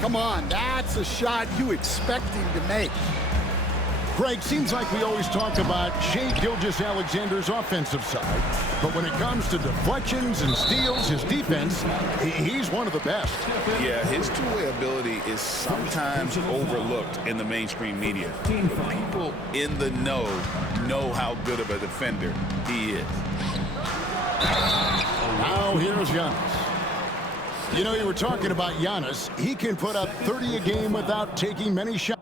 Come on, that's a shot you expect him to make. Greg, seems like we always talk about Shai Gilgeous-Alexander's offensive side, but when it comes to deflections and steals, his defense, he's one of the best. Yeah, his two-way ability is sometimes overlooked in the mainstream media. But people in the know how good of a defender he is. Now here's Giannis. You know, you were talking about Giannis. He can put up 30 a game without taking many shots.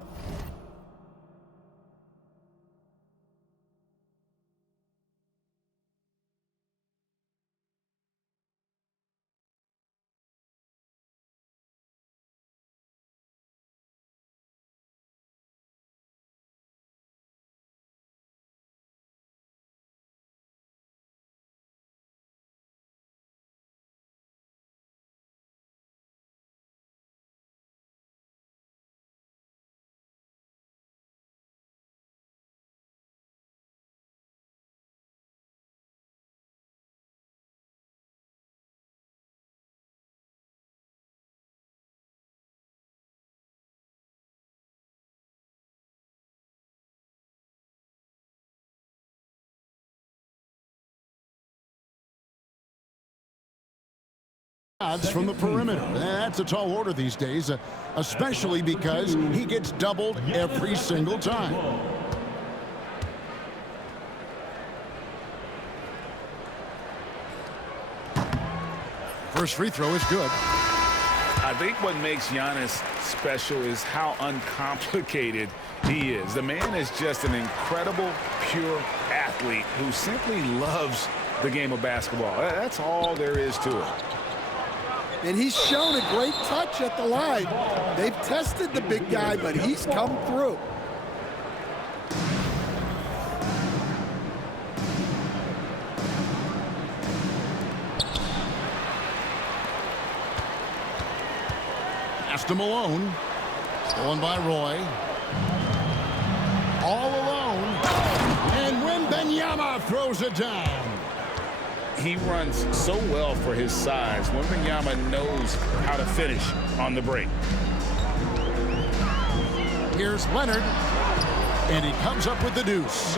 From the perimeter. That's a tall order these days, especially because he gets doubled every single time. First free throw is good. I think what makes Giannis special is how uncomplicated he is. The man is just an incredible, pure athlete who simply loves the game of basketball. That's all there is to it. And he's shown a great touch at the line. They've tested the big guy, but he's come through. Pass to Malone. Stolen by Roy. All alone. And Wembanyama throws it down. He runs so well for his size. Wembanyama knows how to finish on the break. Here's Leonard, and he comes up with the deuce.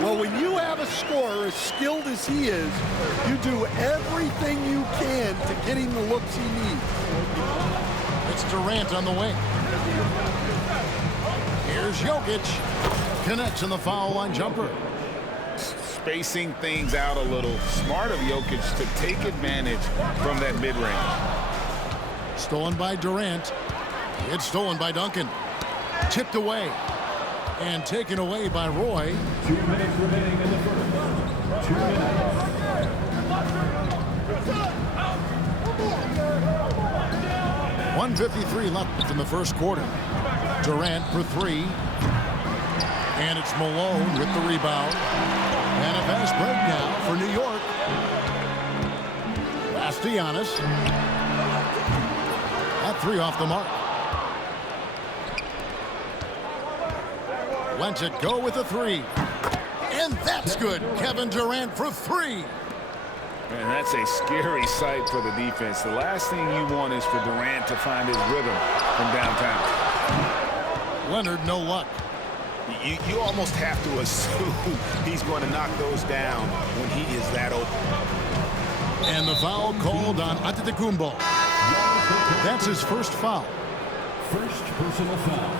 Well, when you have a scorer as skilled as he is, you do everything you can to get him the looks he needs. It's Durant on the wing. Here's Jokic. Connects on the foul line jumper. Spacing things out a little. Smart of Jokic to take advantage from that mid-range. Stolen by Durant. It's stolen by Duncan. Tipped away. And taken away by Roy. 2 minutes remaining in the first. 2 minutes. 1:53 left in the first quarter. Durant for three. And it's Malone with the rebound. And a fast break now for New York. Pass to Giannis. That three off the mark. Lets it go with a three. And that's good. Kevin Durant for three. And that's a scary sight for the defense. The last thing you want is for Durant to find his rhythm from downtown. Leonard, no luck. You almost have to assume he's going to knock those down when he is that open. And the foul called on Antetokounmpo. That's his first foul. First personal foul.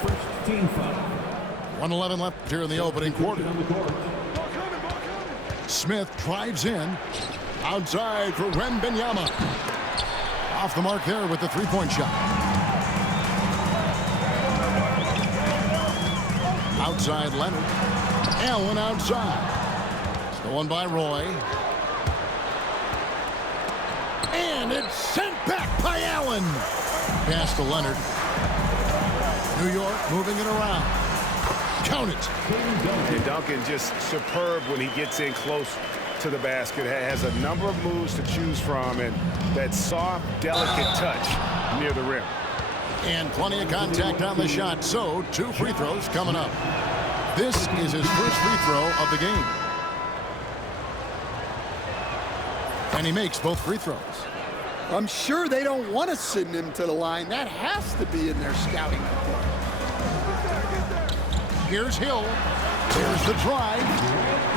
First team foul. 1:11 left here in the opening quarter. Smith drives in. Outside for Wembanyama. Off the mark there with the three-point shot. Outside Leonard. Allen outside. Stolen by Roy. And it's sent back by Allen. Pass to Leonard. New York moving it around. Count it. And Duncan just superb when he gets in close to the basket. Has a number of moves to choose from, and that soft, delicate touch near the rim. And plenty of contact on the shot. So, 2 free throws coming up. This is his first free throw of the game. And he makes both free throws. I'm sure they don't want to send him to the line. That has to be in their scouting report. Here's Hill. There's the drive.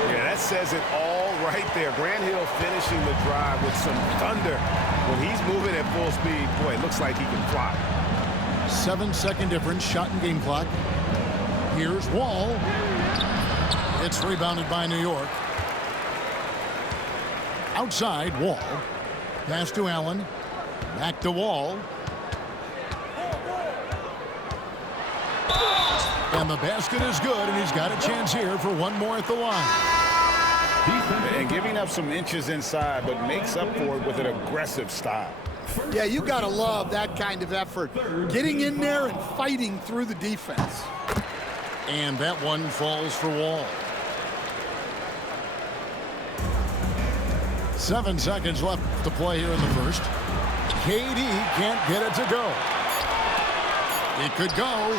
Yeah, that says it all right there. Grant Hill finishing the drive with some thunder. When he's moving at full speed, boy, it looks like he can fly. 7-second difference, shot and game clock. Here's Wall. It's rebounded by New York. Outside, Wall. Pass to Allen. Back to Wall. And the basket is good, and he's got a chance here for one more at the line. And giving up some inches inside, but makes up for it with an aggressive style. Yeah, you got to love that kind of effort. Getting in there and fighting through the defense. And that one falls for Wall. 7 seconds left to play here in the first. KD can't get it to go. It could go.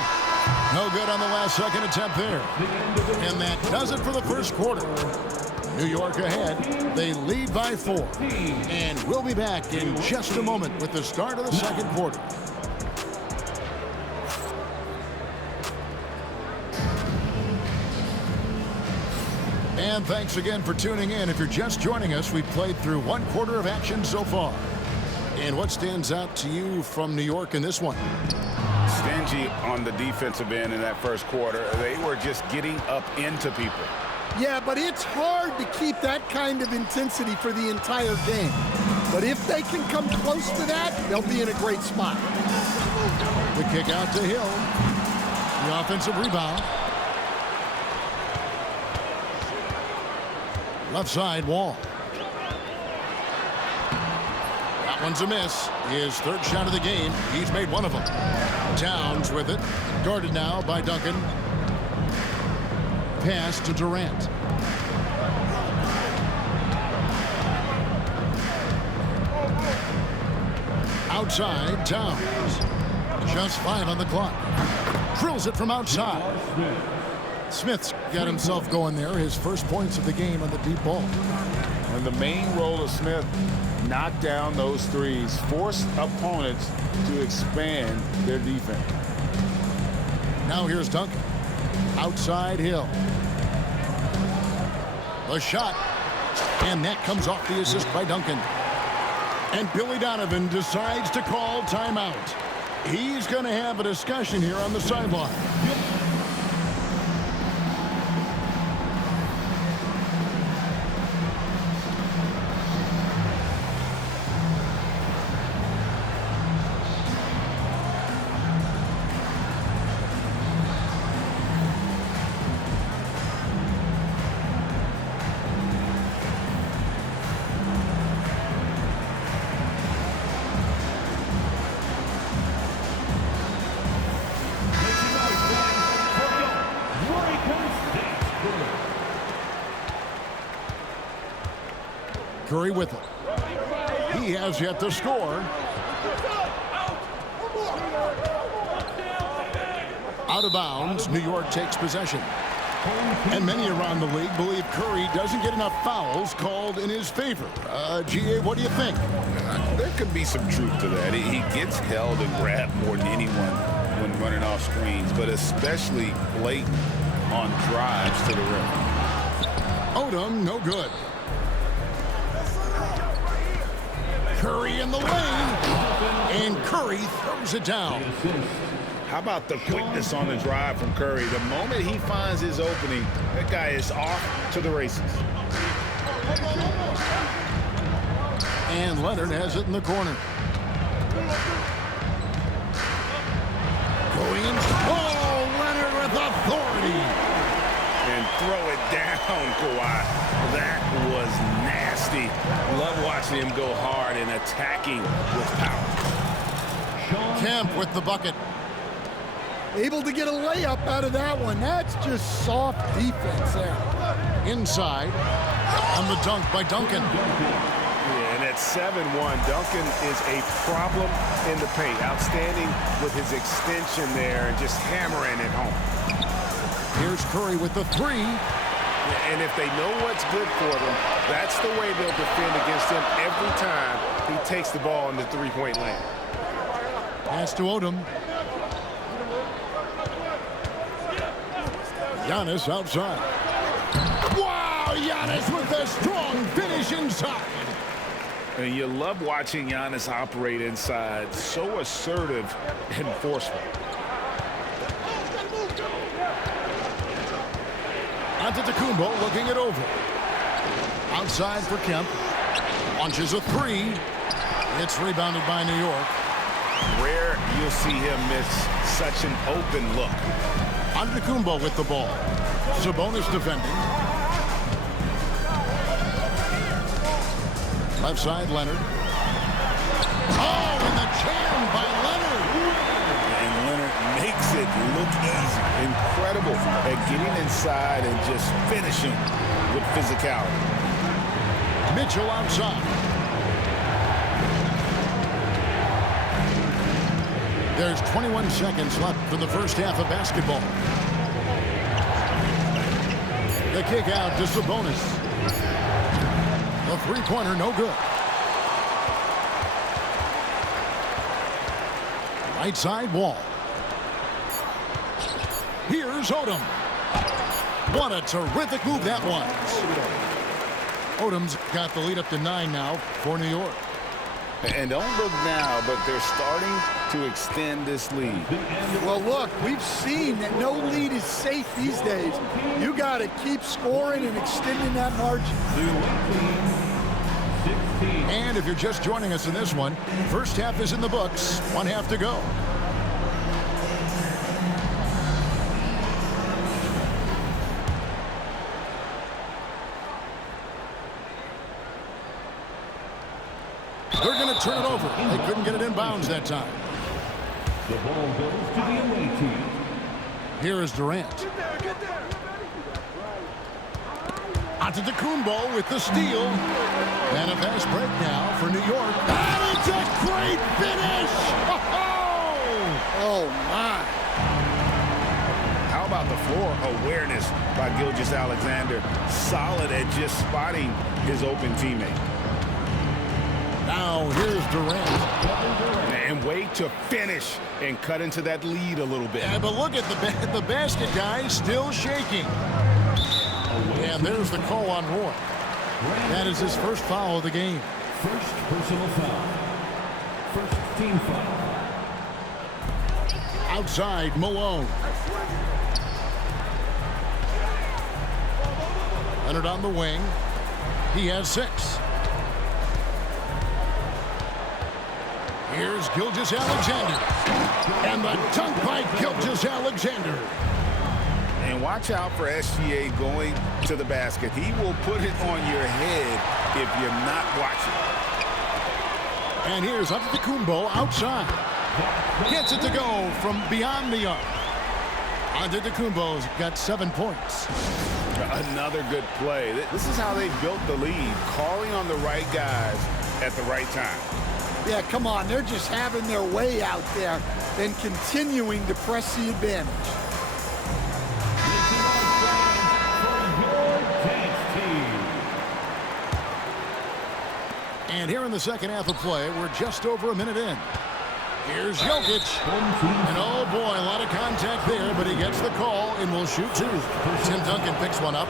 No good on the last second attempt there. And that does it for the first quarter. New York ahead. They lead by 4. And we'll be back in just a moment with the start of the second quarter. And thanks again for tuning in. If you're just joining us, we've played through one quarter of action so far. And what stands out to you from New York in this one? Stingy on the defensive end in that first quarter. They were just getting up into people. Yeah, but it's hard to keep that kind of intensity for the entire game. But if they can come close to that, they'll be in a great spot. The kick out to Hill. The offensive rebound. Left side, Wall. That one's a miss. His third shot of the game. He's made one of them. Towns with it. Guarded now by Duncan. Pass to Durant. Outside, Towns. Just 5 on the clock. Drills it from outside. Smith's got himself going there. His first points of the game on the deep ball. And the main role of Smith, knock down those threes, force opponents to expand their defense. Now here's Duncan. Outside Hill. The shot. And that comes off the assist by Duncan. And Billy Donovan decides to call timeout. He's going to have a discussion here on the sideline. Curry with it. He has yet to score. Out of bounds, New York takes possession. And many around the league believe Curry doesn't get enough fouls called in his favor. G.A., what do you think? There could be some truth to that. He gets held and grabbed more than anyone when running off screens, but especially blatant on drives to the rim. Odom, no good. Curry in the lane, and Curry throws it down. How about the quickness on the drive from Curry? The moment he finds his opening, that guy is off to the races. And Leonard has it in the corner. Going in. Oh, Leonard with authority. And throw it down, Kawhi. That was nasty. Love watching him go hard and attacking with power. Kemp with the bucket. Able to get a layup out of that one. That's just soft defense there. Inside. On the dunk by Duncan. Yeah, and at 7-1, Duncan is a problem in the paint. Outstanding with his extension there and just hammering it home. Here's Curry with the 3. And if they know what's good for them, that's the way they'll defend against him every time he takes the ball in the three-point lane. Pass to Odom. Giannis outside. Wow, Giannis with a strong finish inside. And you love watching Giannis operate inside. So assertive and forceful. Antetokounmpo looking it over. Outside for Kemp. Launches a three. It's rebounded by New York. Rare you'll see him miss such an open look. Antetokounmpo with the ball. Sabonis defending. Left side, Leonard. Oh, and the jam by Leonard. And Leonard makes it look easy. Incredible at getting inside and just finishing with physicality. Mitchell outside. There's 21 seconds left for the first half of basketball. The kick out to Sabonis. The three-pointer, no good. Right side, Wall. Here's Odom. What a terrific move that was. Odom's got the lead up to 9 now for New York. And don't look now, but they're starting to extend this lead. Well, look, we've seen that no lead is safe these days. You got to keep scoring and extending that margin. And if you're just joining us in this one, first half is in the books. 1 half to go. They're going to turn it over. They couldn't get it in bounds that time. The ball goes to the away team. Here is Durant. Antetokounmpo with the steal. And a fast break now for New York. And it's a great finish! Oh, my. How about the floor awareness by Gilgeous-Alexander? Solid at just spotting his open teammate. Now here's Durant. And wait to finish and cut into that lead a little bit. Yeah, but look at the basket guy still shaking. And there's the call on Roy. That is his first foul of the game. First personal foul. First team foul. Outside, Malone. Leonard on the wing. He has 6. Here's Gilgeous-Alexander. And the dunk by Gilgeous-Alexander. And watch out for SGA going to the basket. He will put it on your head if you're not watching. And here's Antetokounmpo outside. Gets it to go from beyond the arc. Antetokounmpo's got 7 points. Another good play. This is how they built the lead, calling on the right guys at the right time. Yeah, come on. They're just having their way out there and continuing to press the advantage. And here in the second half of play, we're just over a minute in. Here's Jokic. And oh boy, a lot of contact there, but he gets the call and will shoot 2. Tim Duncan picks one up.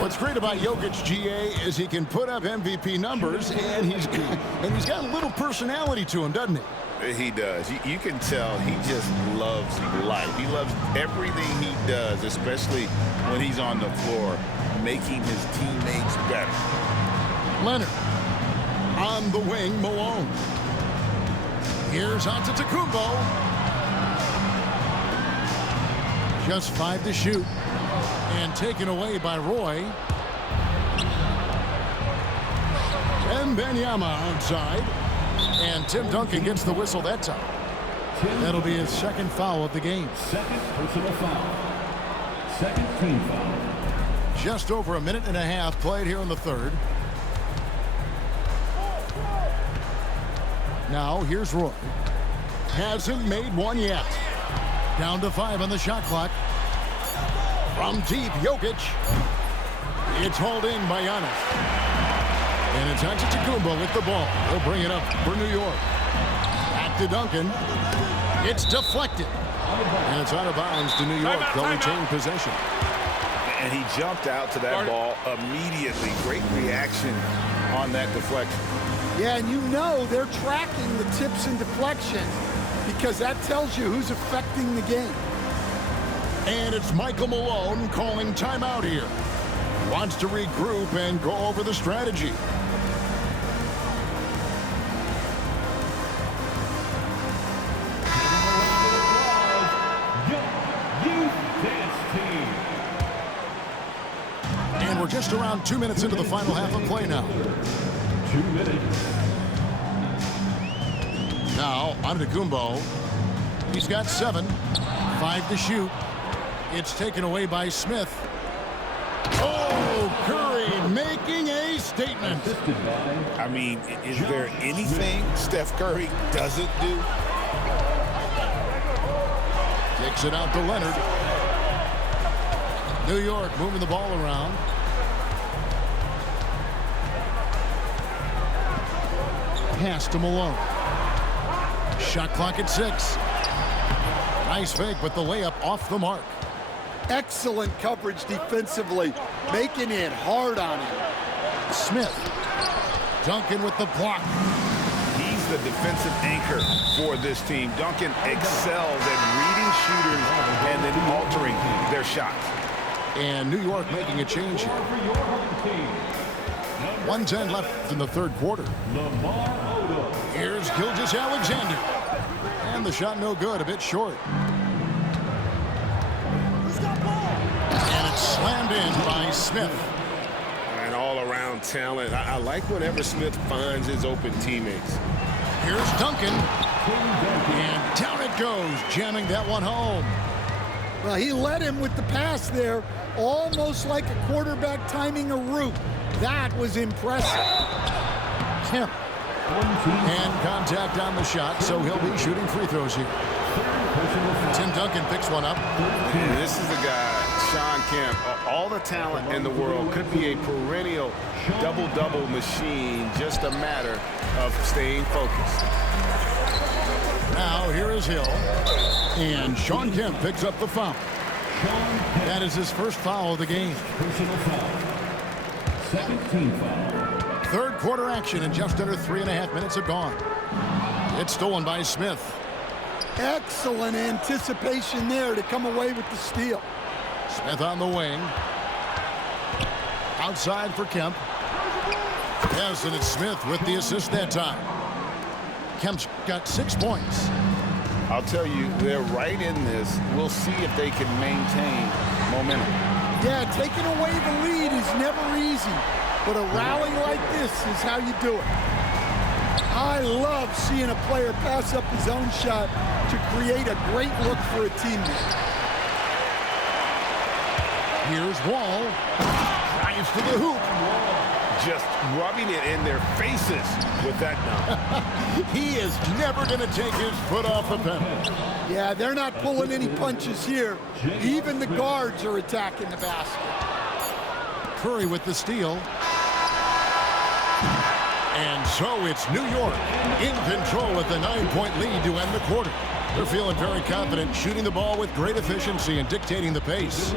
What's great about Jokic, GA, is he can put up MVP numbers, and he's got a little personality to him, doesn't he? He does. You can tell he just loves life. He loves everything he does, especially when he's on the floor, making his teammates better. Leonard. On the wing, Malone. Here's Antetokounmpo. Just 5 to shoot. And taken away by Roy. Wembanyama outside. And Tim Duncan gets the whistle that time. That'll be his second foul of the game. Second personal foul. Second team foul. Just over a minute and a half played here in the third. Now here's Roy. Hasn't made one yet. Down to 5 on the shot clock. From deep, Jokic. It's hauled in by Giannis. And it's Antetokounmpo with the ball. He'll bring it up for New York. Back to Duncan. It's deflected. And it's out of bounds to New York. They'll retain possession. And he jumped out to that ball immediately. Great reaction on that deflection. Yeah, and you know they're tracking the tips and deflections because that tells you who's affecting the game. And it's Michael Malone calling timeout here. Wants to regroup and go over the strategy. And we're just around 2 minutes into the final half of play now. 2 minutes. Now, Antetokounmpo. He's got 7. 5 to shoot. It's taken away by Smith. Oh, Curry making a statement. I mean, is there anything Steph Curry doesn't do? Kicks it out to Leonard. New York moving the ball around. Pass to Malone. Shot clock at 6. Nice fake, but the layup off the mark. Excellent coverage defensively, making it hard on him. Smith. Duncan with the block. He's the defensive anchor for this team. Duncan excels at reading shooters and then altering their shots. And New York making a change here. 1:10 left in the third quarter. Here's Gilgeous-Alexander. And the shot no good, a bit short. And it's slammed in by Smith. And all-around talent. I like whenever Smith finds his open teammates. Here's Duncan. And down it goes, jamming that one home. Well, he led him with the pass there, almost like a quarterback timing a route. That was impressive. Kemp. And contact on the shot, so he'll be shooting free throws here. Tim Duncan picks one up. And this is the guy, Shawn Kemp. All the talent in the world, could be a perennial double-double machine. Just a matter of staying focused. Now here is Hill. And Shawn Kemp picks up the foul. That is his first foul of the game. Personal foul. Second team foul. Third quarter action, and just under 3.5 minutes have gone. It's stolen by Smith. Excellent anticipation there to come away with the steal. Smith on the wing. Outside for Kemp. Yes, and it's Smith with the assist that time. Kemp's got 6 points. I'll tell you, they're right in this. We'll see if they can maintain momentum. Yeah, taking away the lead is never easy, but a rally like this is how you do it. I love seeing a player pass up his own shot to create a great look for a teammate. Here's Wall. Drives to the hoop. Just rubbing it in their faces with that dunk. He is never going to take his foot off the pedal. Yeah, they're not pulling any punches here. Even the guards are attacking the basket. Curry with the steal. And so it's New York in control with the 9-point lead to end the quarter. They're feeling very confident, shooting the ball with great efficiency and dictating the pace.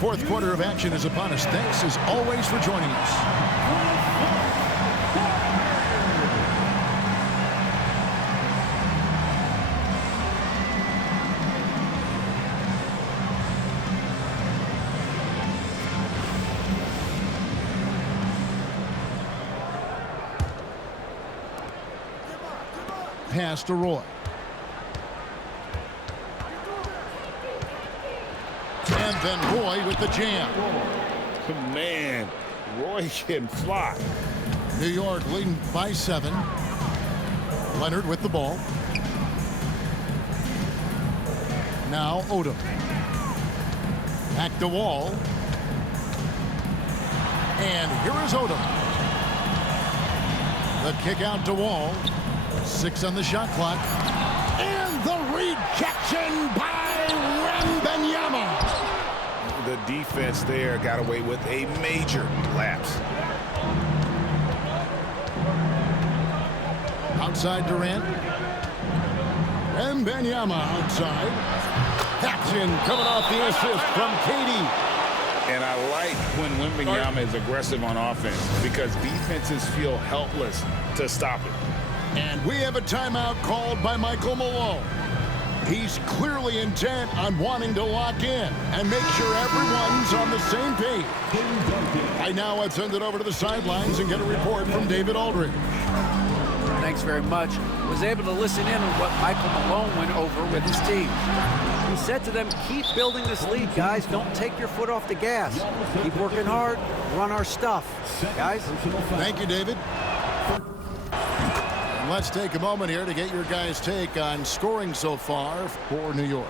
Fourth quarter of action is upon us. Thanks as always for joining us. Pass to Roy. And then Roy with the jam. Man, Roy can fly. New York leading by 7. Leonard with the ball. Now Odom. Back to Wall. And here is Odom. The kick out to Wall. 6 on the shot clock. And the rejection by Wembanyama. The defense there got away with a major lapse. Outside Durant. Wembanyama outside. Paxson coming off the assist from KD. And I like when Wembanyama is aggressive on offense because defenses feel helpless to stop it. And we have a timeout called by Michael Malone. He's clearly intent on wanting to lock in and make sure everyone's on the same page. Right now, let's send it over to the sidelines and get a report from David Aldridge. Thanks very much. Was able to listen in on what Michael Malone went over with his team. He said to them, keep building this lead, guys. Don't take your foot off the gas. Keep working hard. Run our stuff, guys. Thank you, David. And let's take a moment here to get your guys' take on scoring so far for New York.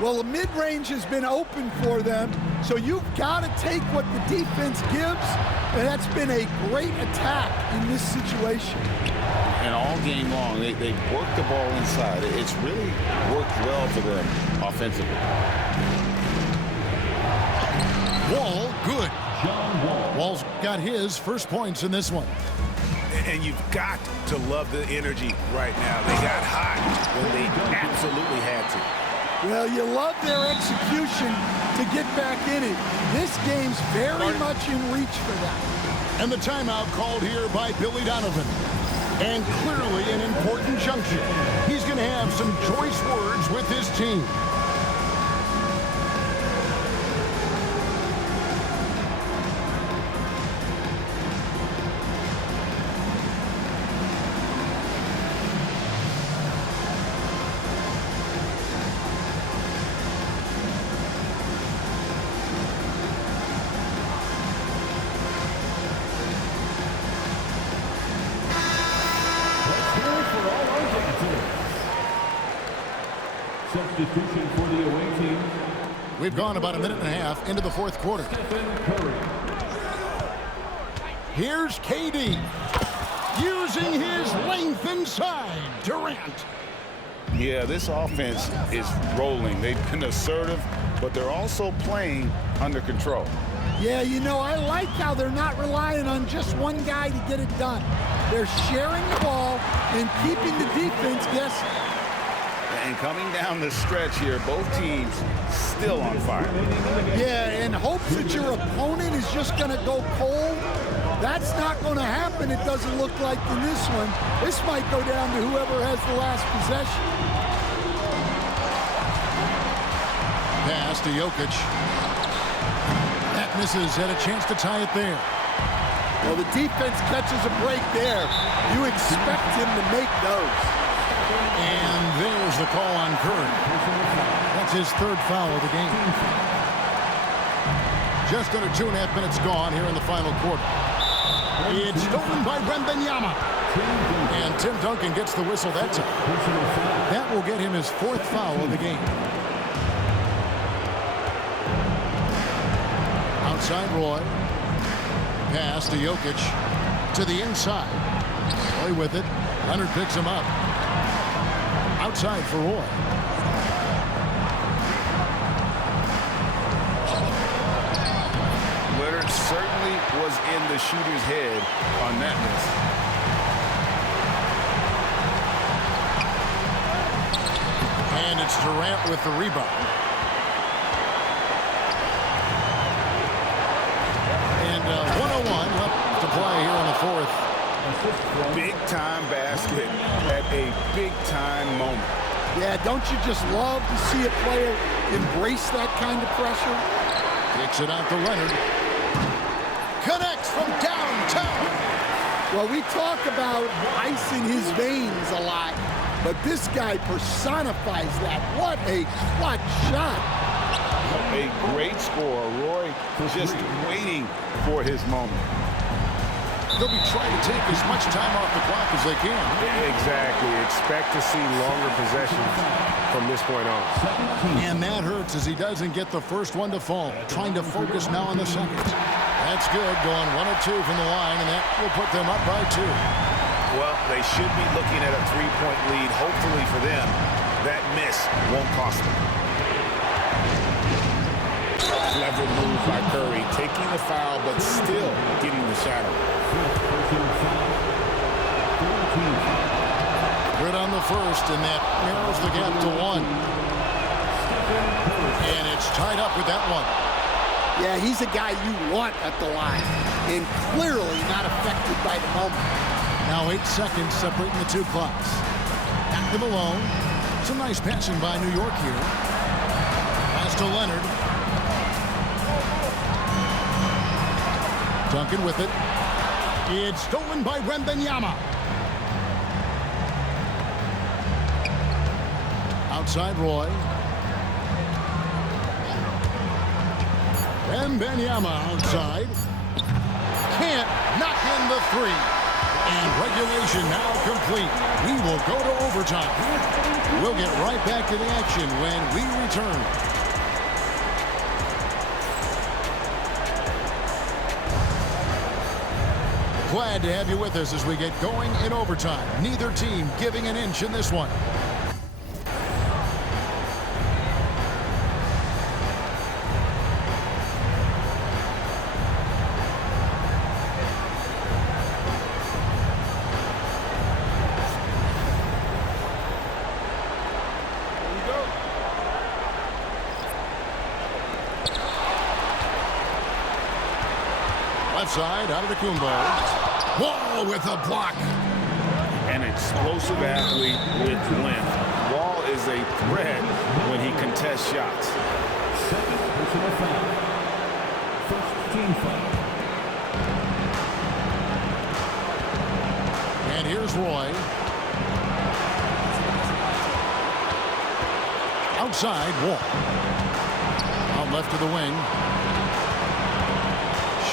Well, the mid-range has been open for them, so you've got to take what the defense gives, and that's been a great attack in this situation. And all game long, they worked the ball inside. It's really worked well for them offensively. Wall, good. Wall's got his first points in this one. And you've got to love the energy right now. They got hot when they absolutely had to. Well, you love their execution to get back in it. This game's very much in reach for them. And the timeout called here by Billy Donovan. And clearly an important junction. He's going to have some choice words with his team. Substitution for the away team. We've gone about a minute and a half into the fourth quarter. Here's KD using his length inside. Durant. Yeah, this offense is rolling. They've been assertive, but they're also playing under control. Yeah, you know, I like how they're not relying on just one guy to get it done. They're sharing the ball and keeping the defense guessing. And coming down the stretch here, both teams still on fire. Yeah, and hopes that your opponent is just going to go cold. That's not going to happen, it doesn't look like in this one. This might go down to whoever has the last possession. Pass to Jokic. That misses. Had a chance to tie it there. Well, the defense catches a break there. You expect him to make those. And there's the call on Curry. That's his third foul of the game. Just under 2.5 minutes gone here in the final quarter. It's stolen by Wembanyama. And Tim Duncan gets the whistle that time. That will get him his fourth foul of the game. Outside Roy. Pass to Jokic. To the inside. Roy with it. Leonard picks him up. Outside for Roy. Leonard certainly was in the shooter's head on that miss. And it's Durant with the rebound. And 1:01 left to play here in the fourth. Big-time basket at a big-time moment. Yeah, don't you just love to see a player embrace that kind of pressure? Kicks it out to Leonard. Connects from downtown. Well, we talk about ice in his veins a lot, but this guy personifies that. What a clutch shot. A great score. Roy just waiting for his moment. They'll be trying to take as much time off the clock as they can. Exactly. Expect to see longer possessions from this point on. And that hurts as he doesn't get the first one to fall. Trying to focus now on the second. That's good. Going 1 of 2 from the line, and that will put them up by 2. Well, they should be looking at a 3-point lead. Hopefully for them, that miss won't cost them. Clever move by Curry, taking the foul, but still getting the shot up. Good on the first, and that narrows the gap to 1. And it's tied up with that one. Yeah, he's a guy you want at the line, and clearly not affected by the moment. Now 8 seconds separating the two clocks. Back to Malone. Some nice passing by New York here. Pass to Leonard. Duncan with it. It's stolen by Wembanyama. Outside Roy. Wembanyama outside. Can't knock in the 3. And regulation now complete. We will go to overtime. We'll get right back to the action when we return. Glad to have you with us as we get going in overtime. Neither team giving an inch in this one. Left side, Antetokounmpo. Wall with a block. An explosive athlete with length. Wall is a threat when he contests shots. Second personal foul. First team foul. And here's Roy. Outside, Wall. Out left to the wing.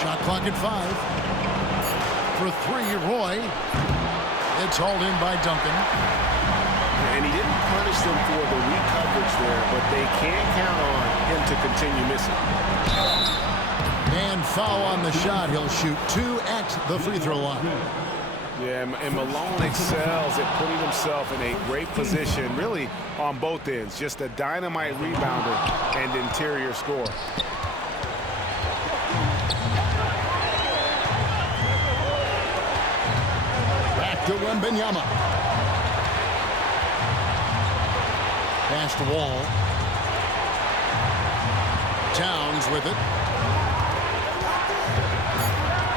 Shot clock at 5. For 3, Roy. It's hauled in by Duncan. And he didn't punish them for the weak coverage there, but they can't count on him to continue missing. And foul on the shot. He'll shoot 2 at the free throw line. Yeah, and Malone excels at putting himself in a great position, really on both ends. Just a dynamite rebounder and interior scorer. To Wembanyama. Pass to Wall. Towns with it.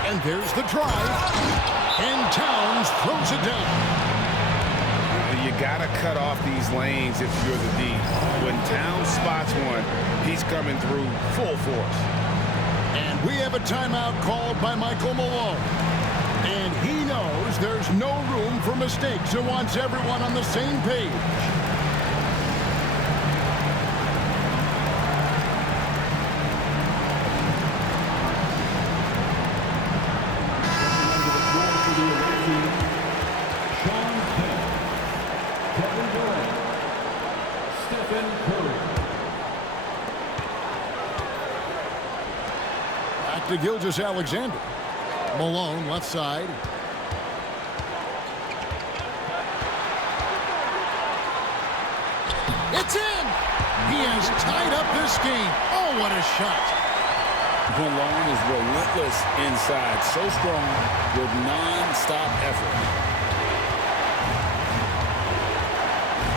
And there's the drive. And Towns throws it down. You got to cut off these lanes if you're the D. When Towns spots one, he's coming through full force. And we have a timeout called by Michael Malone. And he knows there's no room for mistakes and wants everyone on the same page. Sean Kemp, Kevin Durant, Stephen Curry. Back to Gilgeous-Alexander. Malone, left side. It's in! He has tied up this game. Oh, what a shot. Malone is relentless inside, so strong with non-stop effort.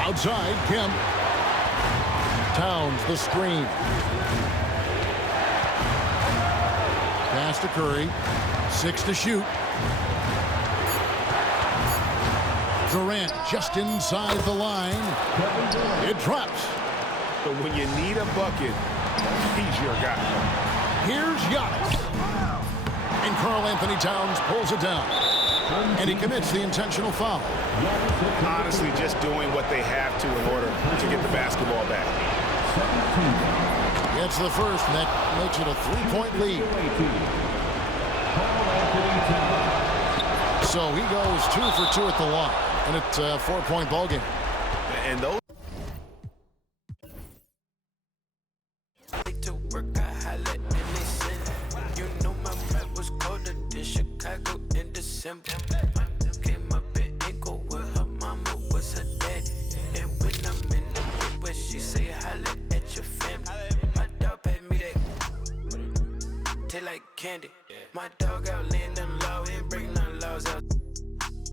Outside, Kemp. Towns, the screen. Pass to Curry. 6 to shoot. Durant just inside the line. It drops. But when you need a bucket, he's your guy. Here's Giannis. And Karl Anthony Towns pulls it down. And he commits the intentional foul. Honestly, just doing what they have to in order to get the basketball back. Gets the first, and that makes it a 3-point lead. So he goes 2 for 2 at the line, and it's a 4-point ball game. And those My dog out